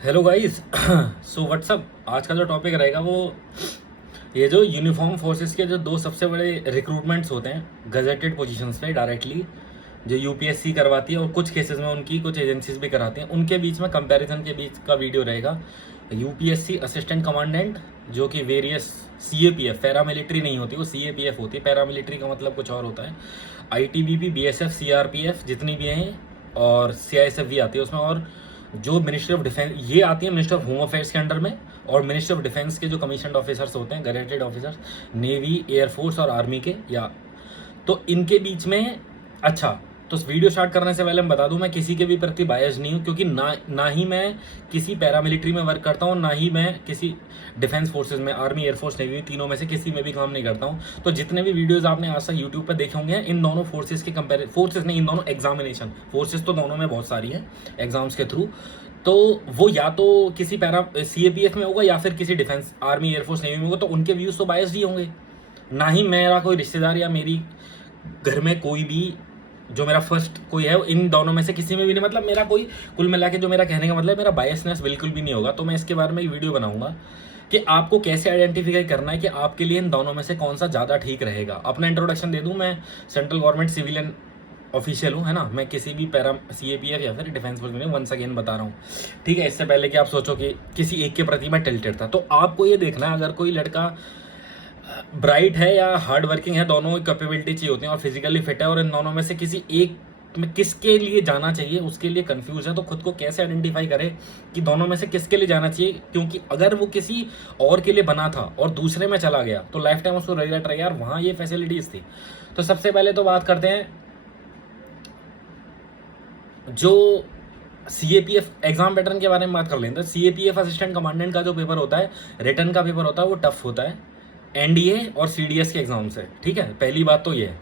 Hello guys. So what's up आज का जो टॉपिक रहेगा वो ये जो यूनिफॉर्म फोर्सेस के जो दो सबसे बड़े रिक्रूटमेंट्स होते हैं गजेटेड पोजीशंस पे डायरेक्टली, जो यूपीएससी करवाती है और कुछ केसेस में उनकी कुछ एजेंसीज भी कराती हैं, उनके बीच में कंपैरिजन के बीच का वीडियो रहेगा। यूपीएससी असिस्टेंट कमांडेंट जो कि वेरियस सीएपीएफ, पैरामिलिट्री नहीं होती, वो सीएपीएफ होती है। पैरामिलिट्री का मतलब कुछ और होता है। आईटीबीपी, बीएसएफ, सीआरपीएफ जितनी भी हैं, और सीआईएसएफ भी आती है उसमें। और जो मिनिस्ट्री ऑफ डिफेंस, ये आती है मिनिस्टर ऑफ होम अफेयर्स के अंडर में। और मिनिस्ट्री ऑफ डिफेंस के जो कमीशनड ऑफिसर्स होते हैं, गजेटेड ऑफिसर्स, नेवी, एयरफोर्स और आर्मी के, या तो इनके बीच में। अच्छा, तो वीडियो स्टार्ट करने से पहले मैं बता दूं, मैं किसी के भी प्रति बायस नहीं हूं, क्योंकि ना ही मैं किसी पैरामिलिट्री में वर्क करता हूं, ना ही मैं किसी डिफेंस फोर्सेज में, आर्मी, एयरफोर्स, नेवी, तीनों में से किसी में भी काम नहीं करता हूं। तो जितने भी वीडियोस आपने आज तक यूट्यूब पर देखे होंगे, इन दोनों फोर्सेज के कंपेयर, फोर्सेज नहीं, इन दोनों एग्जामिनेशन, फोर्सेज तो दोनों में बहुत सारी है एग्जाम्स के थ्रू, तो वो या तो किसी पैरा सीएपीएफ में होगा या फिर किसी डिफेंस, आर्मी, एयरफोर्स, नेवी में होगा, तो उनके व्यूज तो बायस्ड ही होंगे। ना ही मेरा कोई रिश्तेदार या मेरी घर में कोई भी जो मेरा फर्स्ट कोई है, इन दोनों में से किसी में भी नहीं। मतलब मेरा कोई, कुल मिला के जो मेरा कहने का मतलब, मेरा बायसनेस बिल्कुल भी नहीं होगा। तो मैं इसके बारे में एक वीडियो बनाऊंगा कि आपको कैसे आइडेंटिफाई करना है कि आपके लिए इन दोनों में से कौन सा ज़्यादा ठीक रहेगा। अपना इंट्रोडक्शन दे दूं, मैं सेंट्रल गवर्नमेंट सिविलियन ऑफिशियल हूँ, है ना। मैं किसी भी पैरा सीएपीएफ या फिर डिफेंस फोर्स में नहीं, वंस अगेन बता रहा हूँ, ठीक है। इससे पहले कि आप सोचो कि किसी एक के प्रति मैं टिल्टेड था, तो आपको ये देखना है, अगर कोई लड़का ब्राइट है या हार्ड वर्किंग है, दोनों कैपेबिलिटी चाहिए होती है, और फिजिकली फिट है, और इन दोनों में से किसी एक में किसके लिए जाना चाहिए, उसके लिए कंफ्यूज है, तो खुद को कैसे आइडेंटिफाई करे कि दोनों में से किसके लिए जाना चाहिए। क्योंकि अगर वो किसी और के लिए बना था और दूसरे में चला गया, तो लाइफ टाइम उसको रिग्रेट रहेगा, यार वहाँ ये फैसिलिटीज थी। तो सबसे पहले तो बात करते हैं जो सीएपीएफ एग्जाम पैटर्न के बारे में बात कर लेते हैं। सीएपीएफ असिस्टेंट कमांडेंट का जो पेपर होता है, रिटर्न का पेपर होता है, वो टफ होता है एनडीए और सीडीएस के एग्जाम से, ठीक है। पहली बात तो ये है।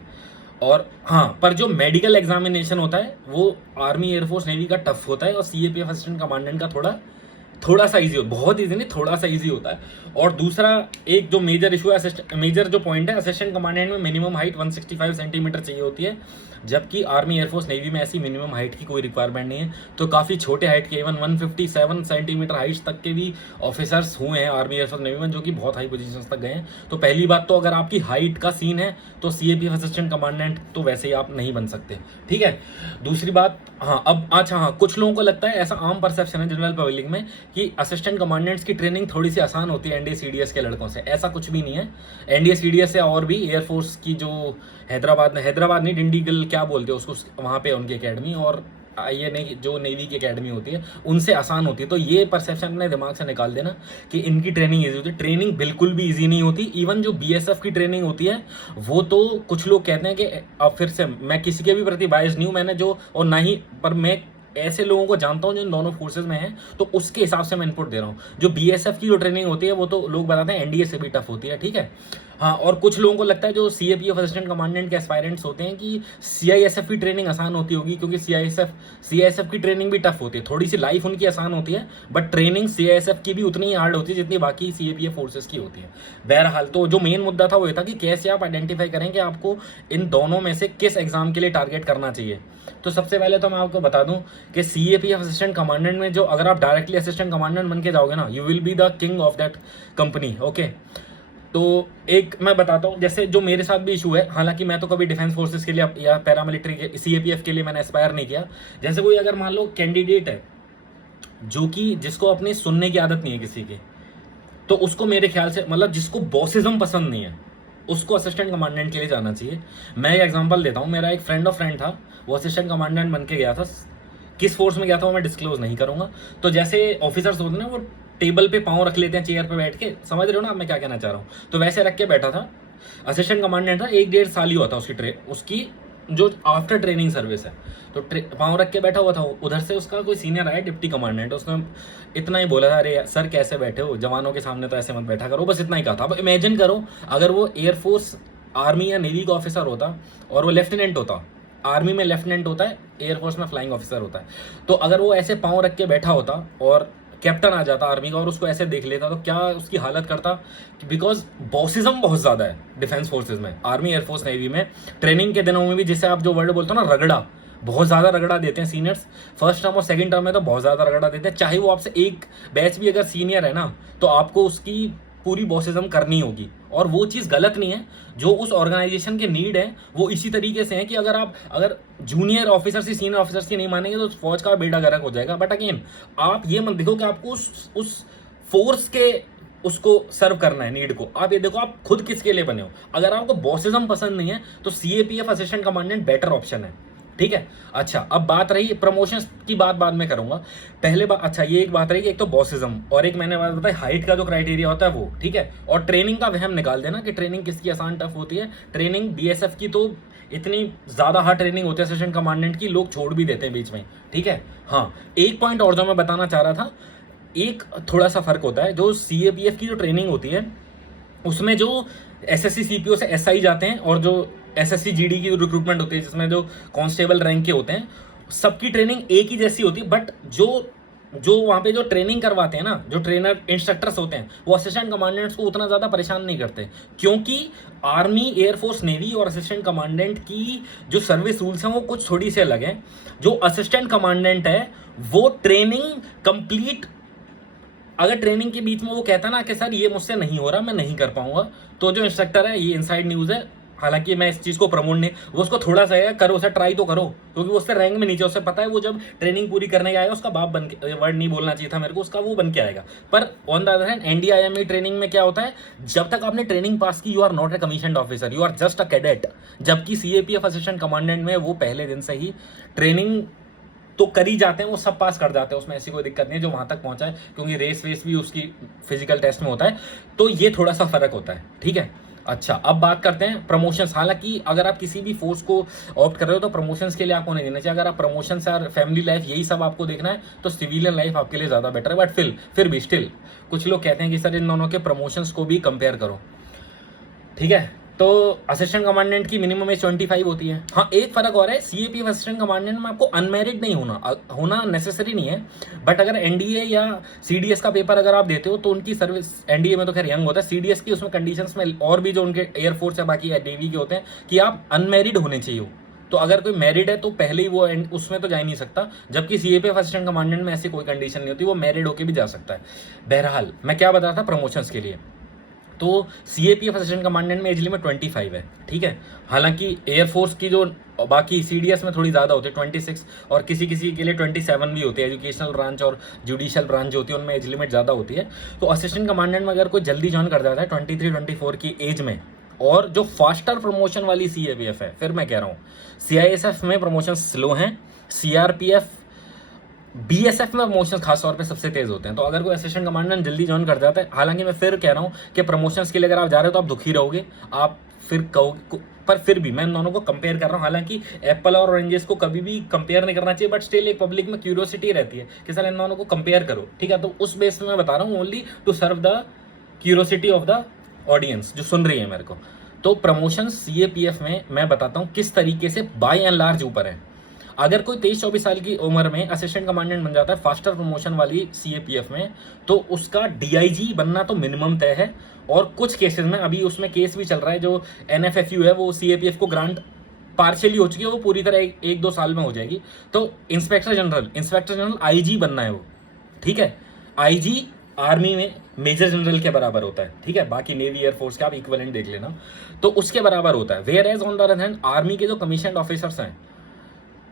और हाँ, पर जो मेडिकल एग्जामिनेशन होता है वो आर्मी, एयरफोर्स, नेवी का टफ होता है, और सीएपीएफ असिस्टेंट कमांडेंट का थोड़ा थोड़ा सा इजी, बहुत इजी नहीं, थोड़ा सा इजी होता है। और दूसरा एक जो मेजर इशू है, मेजर जो पॉइंट है, असिस्टेंट कमांडेंट में मिनिमम हाइट 165 सेंटीमीटर चाहिए होती है, जबकि आर्मी, एयरफोर्स, नेवी में ऐसी मिनिमम हाइट की कोई रिक्वायरमेंट नहीं है। तो काफ़ी छोटे हाइट के, इवन 157 सेंटीमीटर हाइट तक के भी ऑफिसर्स हुए हैं आर्मी, एयरफोर्स, नेवी में, जो कि बहुत हाई पोजीशन तक गए हैं। तो पहली बात तो अगर आपकी हाइट का सीन है, तो सीएपीएफ असिस्टेंट कमांडेंट तो वैसे ही आप नहीं बन सकते, ठीक है। दूसरी बात, हाँ अब अच्छा, हाँ कुछ लोगों को लगता है, ऐसा आम परसेप्शन है जनरल पब्लिक में, कि असिस्टेंट कमांडेंट्स की ट्रेनिंग थोड़ी सी आसान होती है एनडीए सीडीएस के लड़कों से। ऐसा कुछ भी नहीं है। एनडीए सीडीएस से और भी एयरफोर्स की जो हैदराबाद नहीं, डिंडीगल क्या बोलते हैं उसको, वहाँ पे उनकी एकेडमी, और ये नहीं, जो नेवी की एकेडमी होती है उनसे आसान होती है। तो ये परसेप्शन अपने दिमाग से निकाल देना कि इनकी ट्रेनिंग ईजी होती है। ट्रेनिंग बिल्कुल भी ईजी नहीं होती। इवन जो बीएसएफ की ट्रेनिंग होती है, वो तो कुछ लोग कहते हैं कि, अब फिर से मैं किसी के भी प्रति बायस नहीं हूँ, मैंने जो, और ना ही, पर मैं ऐसे लोगों को जानता हूं जो इन दोनों फोर्सेज में हैं, तो उसके हिसाब से मैं इनपुट दे रहा हूं। जो बीएसएफ की जो ट्रेनिंग होती है, वो तो लोग बताते हैं एनडीए से भी टफ होती है, ठीक है। हाँ, और कुछ लोगों को लगता है जो सीएपीएफ असिस्टेंट कमांडेंट के एस्पायरेंट्स होते हैं कि सीआईएसएफ की ट्रेनिंग आसान होती होगी, क्योंकि सीआईएसएफ की ट्रेनिंग भी टफ होती है। थोड़ी सी लाइफ उनकी आसान होती है, बट ट्रेनिंग सीआईएसएफ की भी उतनी ही हार्ड होती है जितनी बाकी सीएपीएफ फोर्सेज की होती है। बहरहाल, तो जो मेन मुद्दा था वो ये था कि कैसे आप आइडेंटिफाई करें कि आपको इन दोनों में से किस एग्जाम के लिए टारगेट करना चाहिए। तो सबसे पहले तो मैं आपको बता दूं कि सीएपीएफ असिस्टेंट कमांडेंट में जो, अगर आप डायरेक्टली असिस्टेंट कमांडेंट बन के जाओगे ना, you will be the king of that company, okay. तो एक मैं बताता हूँ, जैसे जो मेरे साथ भी इशू है, हालांकि मैं तो कभी डिफेंस फोर्सेस के लिए या पैरामिलिट्री के सीएपीएफ के लिए मैंने एस्पायर नहीं किया। जैसे कोई अगर मान लो कैंडिडेट है जो कि जिसको अपनी सुनने की आदत नहीं है किसी की, तो उसको मेरे ख्याल से, मतलब जिसको बॉसिज्म पसंद नहीं है, उसको असिस्टेंट कमांडेंट के लिए जाना चाहिए। मैं एक एग्जांपल देता हूँ, मेरा एक फ्रेंड ऑफ फ्रेंड था, वो असिस्टेंट कमांडेंट बन के गया था। किस फोर्स में गया था वो मैं डिस्क्लोज नहीं करूंगा। तो जैसे ऑफिसर्स होते हैं ना, वो टेबल पे पाँव रख लेते हैं चेयर पे बैठ के, समझ रहे हो ना मैं क्या कहना चाह रहा हूँ। तो वैसे रख के बैठा था, असिस्टेंट कमांडेंट था, 1-1.5 साल ही हुआ था उसकी जो आफ्टर ट्रेनिंग सर्विस है। तो पाँव रख के बैठा हुआ था। उधर से उसका कोई सीनियर आया, डिप्टी कमांडेंट, उसने इतना ही बोला था, अरे सर कैसे बैठे हो, जवानों के सामने तो ऐसे मत बैठा करो, बस इतना ही कहा था। अब इमेजिन करो, अगर वो एयरफोर्स, आर्मी या नेवी का ऑफिसर होता और वो लेफ्टिनेंट होता, आर्मी में लेफ्टिनेंट होता है, एयरफोर्स में फ्लाइंग ऑफिसर होता है, तो अगर वो ऐसे पाँव रख के बैठा होता और कैप्टन आ जाता आर्मी का और उसको ऐसे देख लेता, तो क्या उसकी हालत करता। बिकॉज बॉसिज्म बहुत ज्यादा है डिफेंस फोर्सेज में, आर्मी, एयरफोर्स, नेवी में। ट्रेनिंग के दिनों में भी, जिसे आप जो वर्ड बोलते हो ना, रगड़ा, बहुत ज़्यादा रगड़ा देते हैं सीनियर्स। फर्स्ट टर्म और सेकंड टर्म में तो बहुत ज़्यादा रगड़ा देते हैं, चाहे वो आपसे एक बैच भी अगर सीनियर है ना, तो आपको उसकी पूरी बॉसिज्म करनी होगी, और वो चीज़ गलत नहीं है। जो उस ऑर्गेनाइजेशन के नीड है वो इसी तरीके से है कि अगर जूनियर ऑफिसर्स ही सीनियर ऑफिसर्स की नहीं मानेंगे तो फौज का बेड़ा गर्क हो जाएगा। बट अगेन आप ये मत देखो कि आपको उस फोर्स के उसको सर्व करना है नीड को। आप ये देखो आप खुद किसके लिए बने हो। अगर आपको बॉसिज्म पसंद नहीं है तो CAPF assistant commandant better option है, ठीक है। अच्छा, अब बात रही प्रमोशंस की, बात बाद में करूंगा। पहले बात, अच्छा ये एक बात रही कि एक तो बॉसिज्म, और एक मैंने बात बताई हाइट का जो क्राइटेरिया होता है वो, ठीक है। और ट्रेनिंग का वहम निकाल देना कि ट्रेनिंग किसकी आसान टफ होती है। ट्रेनिंग बीएसएफ की तो इतनी ज्यादा हार्ड ट्रेनिंग होती है असिस्टेंट कमांडेंट की, लोग छोड़ भी देते हैं बीच में, ठीक है। हाँ, एक पॉइंट और जो मैं बताना चाह रहा था, एक थोड़ा सा फर्क होता है। जो सीएपीएफ की जो ट्रेनिंग होती है उसमें जो एसएससी सीपीओ से एसआई जाते हैं, और जो एसएससी जीडी की रिक्रूटमेंट होती है जिसमें जो कांस्टेबल रैंक के होते हैं, सबकी ट्रेनिंग एक ही जैसी होती है। बट जो जो वहाँ पे जो ट्रेनिंग करवाते हैं ना, जो ट्रेनर इंस्ट्रक्टर्स होते हैं, वो असिस्टेंट कमांडेंट्स को उतना ज़्यादा परेशान नहीं करते, क्योंकि आर्मी, एयरफोर्स, नेवी और असिस्टेंट कमांडेंट की जो सर्विस रूल्स हैं वो कुछ थोड़ी से अलग हैं। जो असिस्टेंट कमांडेंट है वो ट्रेनिंग कंप्लीट, अगर ट्रेनिंग के बीच में वो कहता ना कि सर ये मुझसे नहीं हो रहा, मैं नहीं कर पाऊंगा, तो जो इंस्ट्रक्टर है, ये इनसाइड न्यूज़ है, हालांकि मैं इस चीज़ को प्रमोट नहीं, वो उसको थोड़ा सा है करो, उसे ट्राई तो करो, क्योंकि वो उससे रैंक में नीचे, उससे पता है वो जब ट्रेनिंग पूरी करने आएगा उसका बाप बन के, वर्ड नहीं बोलना चाहिए था मेरे को, उसका वो बन के आएगा। पर on the other hand NDIME training में क्या होता है, जब तक आपने ट्रेनिंग पास की you are not a commissioned officer, you are just a cadet. जबकि सीएपीएफ असिस्टेंट कमांडेंट में वो पहले दिन से ही ट्रेनिंग तो कर ही जाते हैं, वो सब पास कर जाते हैं, उसमें ऐसी कोई दिक्कत नहीं है जो वहां तक पहुंचा है, क्योंकि रेस वेस भी उसकी फिजिकल टेस्ट में होता है। तो ये थोड़ा सा फर्क होता है, ठीक है। अच्छा, अब बात करते हैं प्रमोशंस। हालांकि अगर आप किसी भी फोर्स को ऑप्ट कर रहे हो तो प्रमोशंस के लिए आपको नहीं देना चाहिए। अगर आप प्रमोशंस और फैमिली लाइफ यही सब आपको देखना है तो सिविलियन लाइफ आपके लिए ज्यादा बेटर है। बट फिर भी स्टिल कुछ लोग कहते हैं कि सर इन दोनों के प्रमोशंस को भी कंपेयर करो, ठीक है। तो असिस्टेंट कमांडेंट की मिनिमम एज 25 होती है। हाँ, एक फर्क और है, सीएपीएफ असिस्टेंट कमांडेंट में आपको अनमेरिड नहीं होना नेसेसरी नहीं है। बट अगर एनडीए या सीडीएस का पेपर अगर आप देते हो तो उनकी सर्विस, एनडीए में तो खैर यंग होता है, सीडीएस की उसमें कंडीशंस में और भी जो उनके एयरफोर्स या बाकी नेवी के होते हैं कि आप अनमेरिड होने चाहिए हो। तो अगर कोई मैरिड है तो पहले ही वो उसमें तो जा ही नहीं सकता, जबकि सीएपीएफ असिस्टेंट कमांडेंट में ऐसी कोई कंडीशन नहीं होती, वो मैरिड होकर भी जा सकता है। बहरहाल मैं क्या बता रहा था प्रमोशंस के लिए, तो सीएपीएफ असिस्टेंट कमांडेंट में एज लिमिट 25 है, ठीक है। हालांकि एयरफोर्स की जो बाकी सीडीएस में थोड़ी ज़्यादा होती है 26, और किसी किसी के लिए 27 भी होती है। एजुकेशनल ब्रांच और जुडिशियल ब्रांच जो होती है उनमें एज लिमिट ज़्यादा होती है। तो असिस्टेंट कमांडेंट में अगर कोई जल्दी ज्वाइन कर जाता है 23-24 की एज में, और जो फास्टर प्रमोशन वाली सीएपीएफ है, फिर मैं कह रहा हूँ सीआईएसएफ में प्रमोशन स्लो हैं, सीआरपीएफ, बीएसएफ में प्रमोशन खासतौर पे सबसे तेज होते हैं। तो अगर कोई असिस्टेंट कमांडेंट जल्दी ज्वाइन कर जाता है, हालांकि मैं फिर कह रहा हूँ कि प्रमोशंस के लिए अगर आप जा रहे हो तो आप दुखी रहोगे, आप फिर कहोगे, पर फिर भी मैं इन दोनों को कंपेयर कर रहा हूँ। हालांकि एप्पल और ऑरेंजेस को कभी भी कंपेयर नहीं करना चाहिए, बट स्टिल एक पब्लिक में क्यूरियोसिटी रहती है कि सर इन दोनों को कंपेयर करो, ठीक है। तो उस बेस में मैं बता रहा हूँ, only to serve the curiosity of the audience जो सुन रही है मेरे को। तो प्रमोशन सीएपीएफ में मैं बताता हूँ किस तरीके से बाय एंड लार्ज ऊपर है। अगर कोई 23-24 साल की उम्र में असिस्टेंट कमांडेंट बन जाता है फास्टर प्रमोशन वाली सीएपीएफ में, तो उसका डीआईजी बनना तो मिनिमम तय है। और कुछ केसेस में अभी उसमें केस भी चल रहा है, जो एनएफएफयू है वो सीएपीएफ को ग्रांट पार्शियली हो चुकी है, वो पूरी तरह एक दो साल में हो जाएगी। तो इंस्पेक्टर जनरल आईजी बनना है वो, ठीक है। आईजी आर्मी में मेजर जनरल के बराबर होता है, ठीक है। बाकी नेवी एयरफोर्स के आप इक्विवेलेंट देख लेना, तो उसके बराबर होता है। Whereas on the other hand army के जो कमीशन्ड ऑफिसर्स हैं,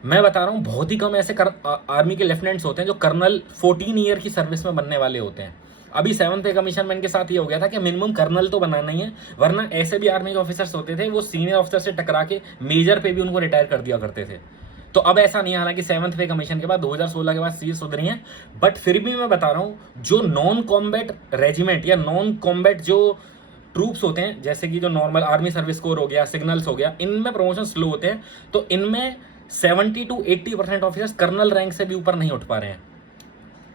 मैं बता रहा हूँ बहुत ही कम ऐसे आर्मी के लेफ्टिनेंट्स होते हैं जो कर्नल 14 ईयर की सर्विस में बनने वाले होते हैं। अभी 7th पे कमीशन मैन के साथ ये हो गया था कि मिनिमम कर्नल तो बनाना ही है, वरना ऐसे भी आर्मी के ऑफिसर्स होते थे वो सीनियर ऑफिसर से टकरा के मेजर पे भी उनको रिटायर कर दिया करते थे। तो अब ऐसा नहीं है, हालांकि 7th पे कमीशन के बाद 2016 के बाद चीजें सुधरी हैं, बट फिर भी मैं बता रहा हूँ जो नॉन कॉम्बैट रेजिमेंट या नॉन कॉम्बैट जो ट्रूप्स होते हैं, जैसे कि जो नॉर्मल आर्मी सर्विस कोर हो गया, सिग्नल्स हो गया, इनमें प्रमोशन स्लो होते हैं। तो इनमें 70-80% ऑफिसर्स कर्नल रैंक से भी ऊपर नहीं उठ पा रहे हैं।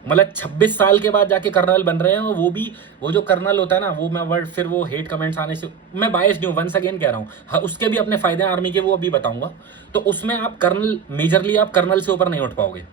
मतलब 26 साल के बाद जाके कर्नल बन रहे हैं, वो भी वो जो कर्नल होता है ना, वो मैं वर्ड फिर वो हेट कमेंट्स आने से मैं बायस नहीं हूँ, वंस अगेन कह रहा हूँ, उसके भी अपने फायदे हैं आर्मी के, वो अभी बताऊंगा। तो उसमें आप कर्नल, मेजरली आप कर्नल से ऊपर नहीं उठ पाओगे।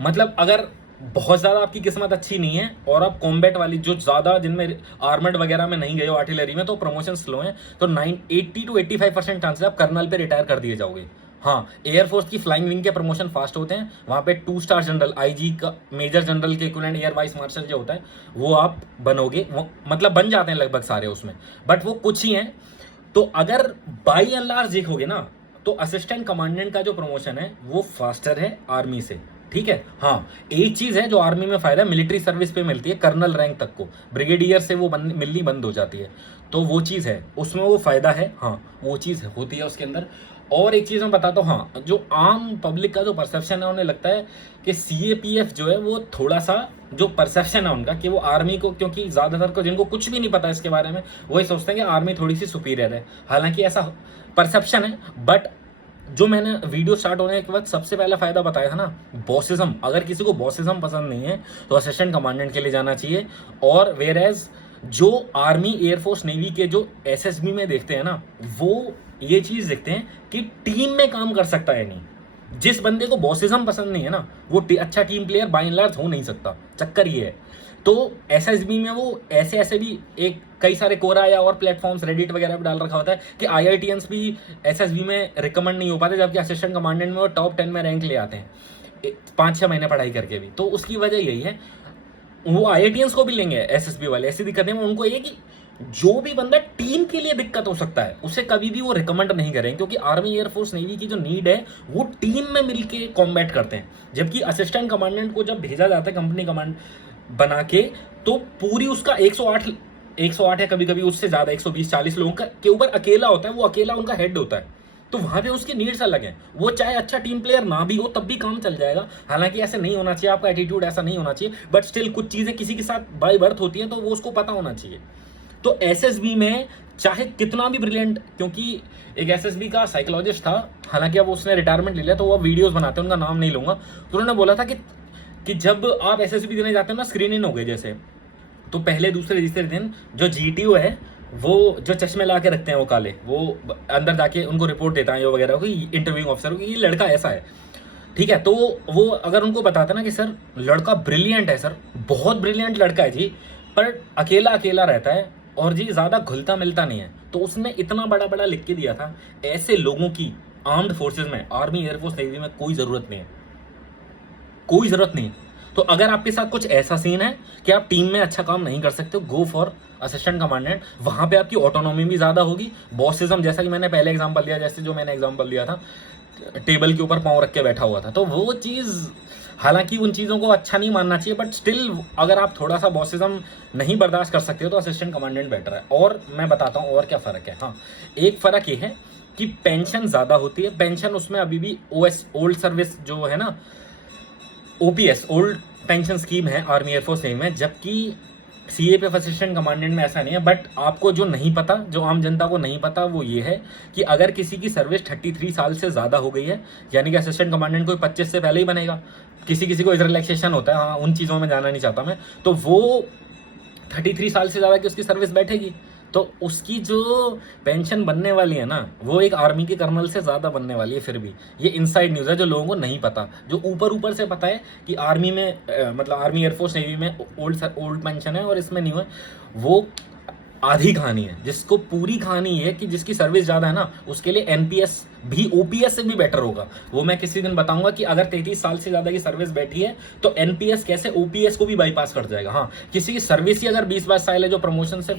मतलब अगर बहुत ज़्यादा आपकी किस्मत अच्छी नहीं है और आप कॉम्बैट वाली जो ज़्यादा जिनमें आर्मर्ड वगैरह में नहीं गए हो, आर्टिलरी में, तो प्रमोशन स्लो है, तो 80-85% चांसेस आप कर्नल पे रिटायर कर दिए जाओगे। हाँ, एयरफोर्स की फ्लाइंग विंग के प्रमोशन फास्ट होते हैं, वहाँ पे 2 स्टार जनरल, आईजी का मेजर जनरल के इक्विवेलेंट एयर वाइस मार्शल जो होता है वो आप बनोगे, वो मतलब बन जाते हैं लगभग सारे उसमें, बट वो कुछ ही हैं। तो अगर बाई एंड लार्ज देखोगे ना, तो असिस्टेंट कमांडेंट का जो प्रमोशन है वो फास्टर है आर्मी से, ठीक है। हाँ, एक चीज है जो आर्मी में फायदा, मिलिट्री सर्विस पे मिलती है कर्नल रैंक तक को, ब्रिगेडियर से वो मिलनी बंद हो जाती है, तो वो चीज है उसमें, वो फायदा है। हाँ, वो चीज होती है उसके अंदर। और एक चीज मैं बताता हूँ, हाँ, जो आम पब्लिक का जो परसेप्शन है, उन्हें लगता है कि सीएपीएफ जो है वो थोड़ा सा, जो परसेप्शन है उनका कि वो आर्मी को, क्योंकि ज्यादातर को जिनको कुछ भी नहीं पता इसके बारे में, वही सोचते हैं कि आर्मी थोड़ी सी सुपीरियर है। हालांकि ऐसा परसेप्शन है, बट जो मैंने वीडियो स्टार्ट होने के बाद सबसे पहला फायदा बताया था ना, बॉसिज्म। अगर किसी को बॉसिज्म पसंद नहीं है तो असिस्टेंट कमांडेंट के लिए जाना चाहिए। और वेयर एज जो आर्मी, एयरफोर्स, नेवी के जो एसएसबी में देखते हैं ना, वो ये चीज देखते हैं कि टीम में काम कर सकता है नहीं। जिस बंदे को बॉसिज्म पसंद नहीं है ना, वो अच्छा team player by and large हो नहीं सकता। चक्कर ये है। तो एसएसबी में वो ऐसे ऐसे भी एक कई सारे कोरा या और प्लेटफॉर्म्स रेडिट वगैरह पे डाल रखा होता है कि आईआईटीएंस भी एसएसबी में रिकमेंड नहीं हो पाते, जबकि असिस्टेंट कमांडेंट में वो टॉप 10 में रैंक ले आते हैं 5-6 महीने पढ़ाई करके भी। तो उसकी वजह यही है, वो आईआईटीएंस को भी लेंगे एसएसबी वाले। ऐसी दिक्कत है उनको, ये कि जो भी बंदा टीम के लिए दिक्कत हो सकता है उसे कभी भी वो रिकमेंड नहीं करें, क्योंकि आर्मी, एयरफोर्स, नेवी की जो नीड है वो टीम में मिलके कॉम्बैट करते हैं। जबकि असिस्टेंट कमांडेंट को जब भेजा जाता है कंपनी कमांड बना के, तो पूरी उसका 108 है, कभी कभी उससे ज्यादा 120-40 लोगों का के ऊपर अकेला होता है, वो अकेला उनका हेड होता है। तो वहां पे उसकी नीड्स अलग है। वो चाहे अच्छा टीम प्लेयर ना भी हो तब भी काम चल जाएगा। हालांकि ऐसे नहीं होना चाहिए, आपका एटीट्यूड ऐसा नहीं होना चाहिए, बट स्टिल कुछ चीजें किसी के साथ बाय बर्थ होती हैं तो वो उसको पता होना चाहिए। तो एसएसबी में चाहे कितना भी ब्रिलियंट, क्योंकि एक एसएसबी का साइकोलॉजिस्ट था, हालांकि अब उसने रिटायरमेंट ले लिया, तो वो वीडियोस बनाते हैं, उनका नाम नहीं लूंगा, तो उन्होंने बोला था कि जब आप एसएसबी देने जाते हो ना, स्क्रीन इन हो गए जैसे, तो पहले दूसरे तीसरे दिन जो जीटीओ है, वो जो चश्मे ला के रखते हैं वो काले, वो अंदर जाके उनको रिपोर्ट देता है वगैरह को, इंटरव्यूइंग ऑफिसर को, ये लड़का ऐसा है, ठीक है। तो वो अगर उनको बताता ना कि सर लड़का ब्रिलियंट है, सर बहुत ब्रिलियंट लड़का है जी, पर अकेला अकेला रहता है और जी ज्यादा घुलता मिलता नहीं है, तो उसने इतना बड़ा बड़ा लिख के दिया था, ऐसे लोगों की आर्म्ड फोर्सेज में, आर्मी, एयरफोर्स, नेवी में कोई जरूरत नहीं है, कोई जरूरत नहीं। तो अगर आपके साथ कुछ ऐसा सीन है कि आप टीम में अच्छा काम नहीं कर सकते हो, गो फॉर असिस्टेंट कमांडेंट। वहां पे आपकी ऑटोनॉमी भी ज्यादा होगी। बॉसिज्म, जैसा कि मैंने पहले एग्जांपल दिया, जैसे जो मैंने एग्जांपल दिया था, टेबल के ऊपर पांव रख के बैठा हुआ था, तो वो चीज, हालांकि उन चीजों को अच्छा नहीं मानना चाहिए, बट स्टिल अगर आप थोड़ा सा बॉसिज्म नहीं बर्दाश्त कर सकते हो तो असिस्टेंट कमांडेंट बेटर है। और मैं बताता हूँ और क्या फर्क है। हाँ, एक फर्क ये है कि पेंशन ज्यादा होती है। पेंशन उसमें अभी भी ओएस, ओल्ड सर्विस जो है ना, ओपीएस, ओल्ड पेंशन स्कीम है आर्मी, एयरफोर्स, नेवी में, जबकि सीएपीएफ असिस्टेंट कमांडेंट में ऐसा नहीं है। बट आपको जो नहीं पता, जो आम जनता को नहीं पता, वो ये है कि अगर किसी की सर्विस 33 साल से ज़्यादा हो गई है, यानी कि असिस्टेंट कमांडेंट कोई 25 से पहले ही बनेगा, किसी किसी को रिलैक्सेशन होता है, हाँ उन चीज़ों में जाना नहीं चाहता मैं, तो वो 33 साल से ज़्यादा की उसकी सर्विस बैठेगी, तो उसकी जो पेंशन बनने वाली है ना, वो एक आर्मी के कर्नल से ज़्यादा बनने वाली है। फिर भी ये इनसाइड न्यूज़ है जो लोगों को नहीं पता। जो ऊपर ऊपर से पता है कि आर्मी में मतलब आर्मी, एयरफोर्स, नेवी में ओल्ड पेंशन है और इसमें न्यू है, वो आधी कहानी है। जिसको पूरी कहानी है कि जिसकी सर्विस ज़्यादा है ना, उसके लिए एनपीएस भी ओपीएस से भी बेटर होगा। वो मैं किसी दिन बताऊंगा कि अगर 33 साल से ज़्यादा की सर्विस बैठी है तो एनपीएस कैसे ओपीएस को भी बाईपास कर जाएगा। हाँ, किसी की सर्विस ही अगर 20-22 साल है जो प्रमोशन से,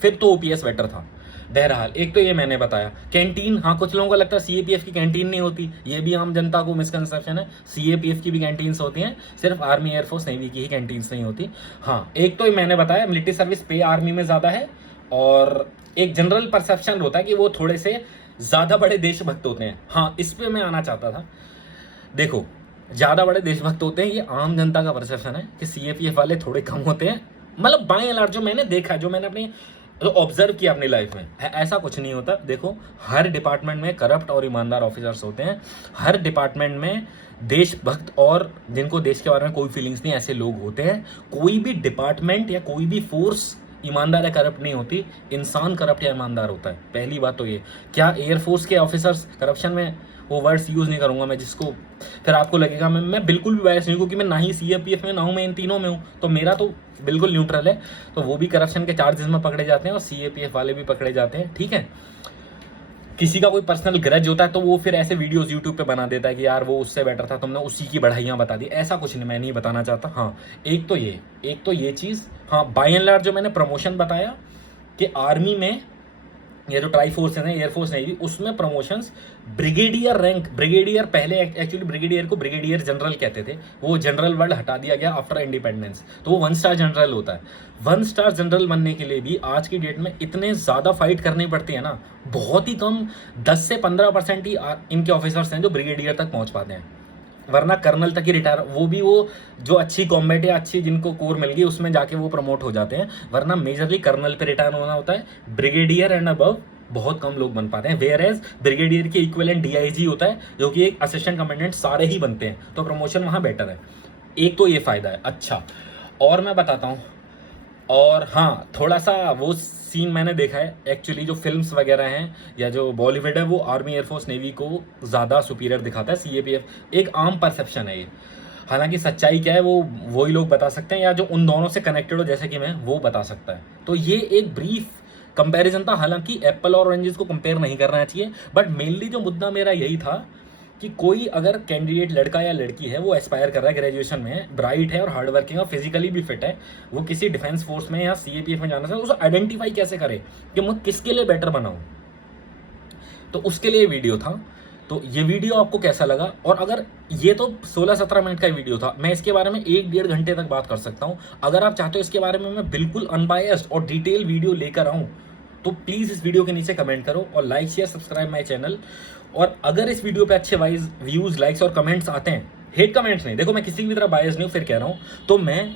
फिर तो ओपीएस बेटर था। बहरहाल, एक तो ये मैंने बताया। कैंटीन, हाँ कुछ लोगों को लगता है सीएपीएफ की कैंटीन नहीं होती, ये भी आम जनता को मिसकंसेप्शन है। सीएपीएफ की भी कैंटीन्स होती हैं, सिर्फ आर्मी, एयरफोर्स, नेवी की ही कैंटीन्स नहीं होती। हाँ, एक तो ये मैंने बताया, मिलिट्री सर्विस पे आर्मी में ज़्यादा है, और एक जनरल परसेप्शन होता है कि वो थोड़े से ज़्यादा बड़े देशभक्त होते हैं। हाँ, इस पर मैं आना चाहता था। देखो, ज़्यादा बड़े देशभक्त होते हैं, ये आम जनता का परसेप्शन है कि सीएपीएफ वाले थोड़े कम होते हैं। मतलब बाय एंड लार्ज जो मैंने देखा, जो मैंने अपनी ऑब्जर्व किया अपनी लाइफ में, ऐसा कुछ नहीं होता। देखो, हर डिपार्टमेंट में करप्ट और ईमानदार ऑफिसर्स होते हैं, हर डिपार्टमेंट में देशभक्त और जिनको देश के बारे में कोई फीलिंग्स नहीं, ऐसे लोग होते हैं। कोई भी डिपार्टमेंट या कोई भी फोर्स ईमानदार या करप्ट नहीं होती, इंसान करप्ट या ईमानदार होता है। पहली बात तो ये। क्या एयरफोर्स के ऑफिसर्स करप्शन में, वो वर्ड्स यूज़ नहीं करूंगा मैं जिसको फिर आपको लगेगा मैं बिल्कुल भी बायस नहीं हूँ, क्योंकि मैं ना ही सीएपीएफ में ना हूँ मैं इन तीनों में हूँ, तो मेरा तो बिल्कुल न्यूट्रल है। तो वो भी करप्शन के चार्जेस में पकड़े जाते हैं और सीएपीएफ वाले भी पकड़े जाते हैं, ठीक है। किसी का कोई पर्सनल ग्रज होता है तो वो फिर ऐसे वीडियोस यूट्यूब पे बना देता है कि यार वो उससे बेटर था, तुमने उसी की बढ़ाइयाँ बता दी। ऐसा कुछ नहीं, मैं नहीं बताना चाहता। हाँ, एक तो ये चीज़, हाँ बाय एंड लार्ज जो मैंने प्रमोशन बताया कि आर्मी में ये जो ट्राई फोर्सेज हैं, एयरफोर्स नेवी, उसमें प्रमोशंस ब्रिगेडियर रैंक, ब्रिगेडियर पहले एक्चुअली ब्रिगेडियर को ब्रिगेडियर जनरल कहते थे, वो जनरल वर्ड हटा दिया गया आफ्टर इंडिपेंडेंस, तो वो 1 स्टार जनरल होता है। 1 स्टार जनरल बनने के लिए भी आज की डेट में इतने ज़्यादा फाइट करनी पड़ती है ना, बहुत ही कम 10 से 15% ही इनके ऑफिसर्स हैं जो ब्रिगेडियर तक पहुंच पाते हैं, वरना कर्नल तक ही रिटायर, वो भी वो जो अच्छी कॉम्बैट या अच्छी जिनको कोर मिल गई उसमें जाके वो प्रमोट हो जाते हैं, वरना मेजरली कर्नल पे रिटायर होना होता है। ब्रिगेडियर एंड अबव बहुत कम लोग बन पाते हैं, वेयर एज ब्रिगेडियर के इक्विवेलेंट डीआईजी होता है जो कि एक असिस्टेंट कमांडेंट सारे ही बनते हैं, तो प्रमोशन वहाँ बेटर है। एक तो ये फायदा है। अच्छा, और मैं बताता हूँ, और हाँ थोड़ा सा वो सीन मैंने देखा है एक्चुअली, जो फिल्म्स वगैरह हैं या जो बॉलीवुड है वो आर्मी एयरफोर्स नेवी को ज़्यादा सुपीरियर दिखाता है सीएपीएफ, एक आम परसेप्शन है ये। हालांकि सच्चाई क्या है वो वही लोग बता सकते हैं, या जो उन दोनों से कनेक्टेड हो जैसे कि मैं, वो बता सकता है। तो ये एक ब्रीफ कंपैरिजन था, हालांकि एप्पल और ऑरेंजेस को कंपेयर नहीं करना चाहिए, बट मेनली जो मुद्दा मेरा यही था कि कोई अगर कैंडिडेट लड़का या लड़की है, वो एस्पायर कर रहा है, ग्रेजुएशन में है, ब्राइट है और हार्ड वर्किंग और फिजिकली भी फिट है, वो किसी डिफेंस फोर्स में या सीएपीएफ में जाना चाहता है, उसको आइडेंटिफाई कैसे करे कि मैं किसके लिए बेटर बनाऊं, तो उसके लिए वीडियो था। तो ये वीडियो आपको कैसा लगा? और अगर ये तो 16-17 मिनट का वीडियो था, मैं इसके बारे में 1-1.5 घंटे तक बात कर सकता हूँ। अगर आप चाहते हो इसके बारे में मैं बिल्कुल अनबायस्ड और डिटेल वीडियो लेकर आऊँ, तो प्लीज़ इस वीडियो के नीचे कमेंट करो और like share subscribe my channel. और अगर इस वीडियो पे अच्छे वाइज व्यूज़, लाइक्स और कमेंट्स आते हैं, हेट कमेंट्स नहीं, देखो मैं किसी भी तरह बायस नहीं हूँ, फिर कह रहा हूँ, तो मैं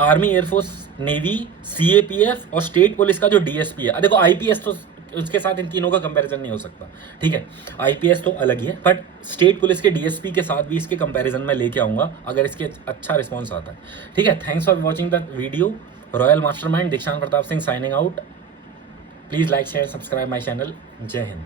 आर्मी, एयरफोर्स, नेवी, सीएपीएफ और स्टेट पुलिस का जो डीएसपी है, देखो आईपीएस तो उसके साथ इन तीनों का कंपैरिजन नहीं हो सकता, ठीक है, आईपीएस तो अलग ही है, बट स्टेट पुलिस के डीएसपी के साथ भी इसके कंपैरिजन में लेके आऊंगा अगर इसके अच्छा रिस्पॉन्स आता है, ठीक है। Thanks for watching the video. Royal mastermind Dikshant Pratap Singh signing out. Please like share subscribe my channel. जय हिंद।